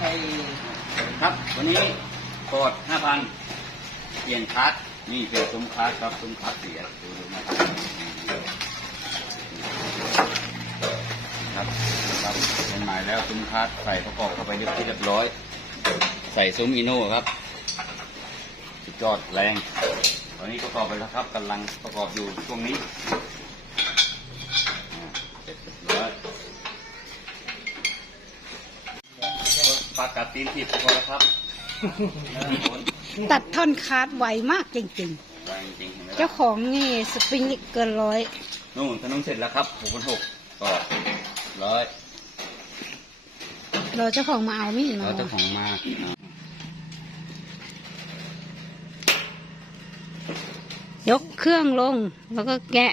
ครับ วันนี้กดห้าพันเปลี่ยนคัส นี่เป็นซุ้มคัสครับ ซุ้มคัสเสียดูดู นะ ครับ ครับครเป็นหมายแล้ว ซุ้มคัส ใส่ประกอบเข้าไป เรียบที่เรียบร้อย ใส่ ซุ้มอีโน่ครับ จอดแรง ตอนนี้ประกอบไปแล้วครับ กําลังประกอบอยู่ ช่วงนี้ัดัดตีนผิดพอครับ ตัดท่อนคาดไวมากจริงๆ เจ้าของนี่สปริงเกินร้อยนู่นถนนเสร็จแล้วครับหกพันหกต่อร้อยรอเจ้าของมาเอาไม่เห็นหรอเจ้าของมาอยกเครื่องลง แล้วก็แกะ